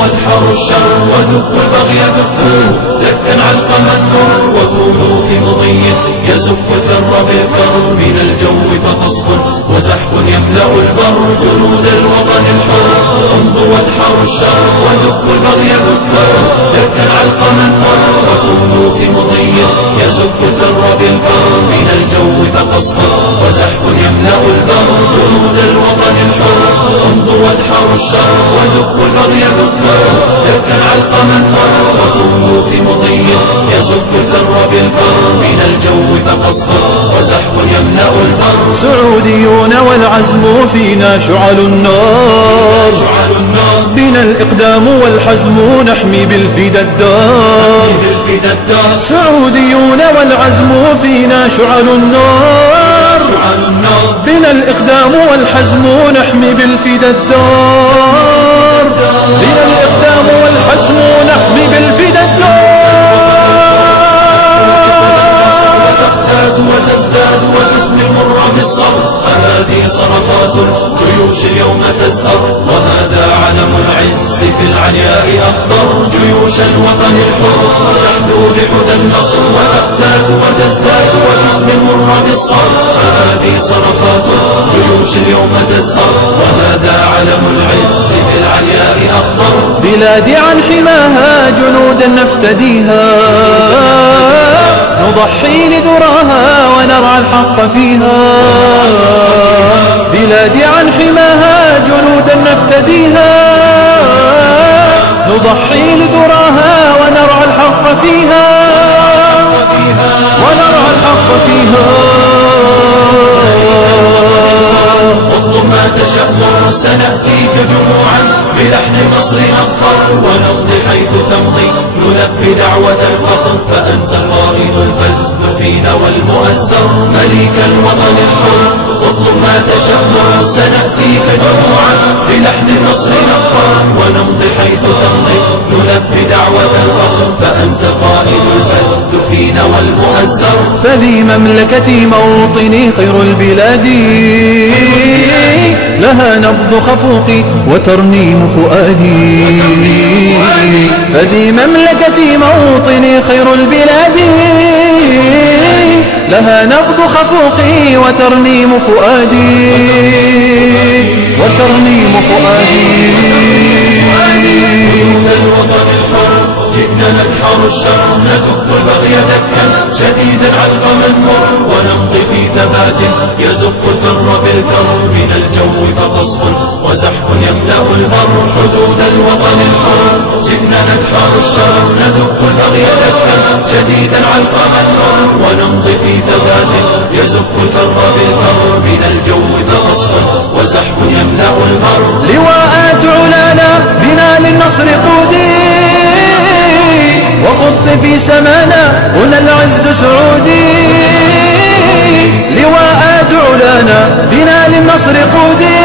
وادحروا الشر ودكوا البغي دكوه دكا علقما مر وكونوا في مضي يزف الذر بالكر من الجو فقصف وزحف يملأ البر جنود الوطن الحر امضوا وادحروا الشر ودكوا البغي دكوه دكا علقما مر وكونوا في مضي يزف الذر بالكر من الجو فقصف وزحف يملأ البر جنود الوطن الحر امضوا وادحروا الشر ودكوا البغي دكوه دكا علقما مر وكونوا في مضي يزف الذر بالكر من الجو فقصف وزحف يملأ البر. سعوديون والعزم فينا شعل النار بنا الإقدام والحزم نحمي بالفدا الدار. سعوديون والعزم فينا شعل النار بنا الإقدام والحزم نحمي بالفدا الدار. بنا الإقدام والحزم نحمي بالفدا الدار. وتزداد وتفني المر بالصبر هذه صرخات الجيوش اليوم تزهر وهذا علم العز في العلياء أخضر جيوش الوطن الحر تحدو بحدى النصر وتقتات وتزداد وتفني المر بالصبر هذه صرخات الجيوش اليوم تزهر وهذا علم العز في العلياء أخضر. بلادي عن حماها جنودا نفتديها نضحي لذراها ونرعى الحق فيها. بلادي عن حماها جنودا نفتديها نضحي لذراها ونرعى الحق فيها. ونرعى الحق فيها. اطلب ما تشاء سنأتيك جموعا بلحن النصر نفخر ونمضي حيث تمضي نلبي دعوة الفخر فأنت القائد الفذ فينا والمؤزر مليك الوطن الحر. اطلب ما تشاء سنأتيك جموعا بلحن النصر نفخر ونمضي حيث تمضي نلبي دعوة الفخر فأنت قائد الفذ فينا والمؤزر. فذي مملكتي موطني خير البلاد لها نبض خفوقي وترنيم فؤادي. فذي مملكتي موطني خير البلاد لها نبض خفوقي وترنيم فؤادي. وترنيم فؤادي. جئنا ندحر الشر ندك البغي دكا شديدا علقما مر ونمضي في ثبات يزف الفر بالكر من الجو فقصف وزحف يملأ البر حدود الوطن الحر. جئنا ندحر الشر ندك البغي دكا شديدا علقما مر ونمضي في ثبات يزف الفر بالكر من الجو فقصف وزحف يملأ البر. لواءات علانا بنا للنصر قودي وخط في سمانا هنا العز سعودي. لواءات علانا بنا للنصر قودي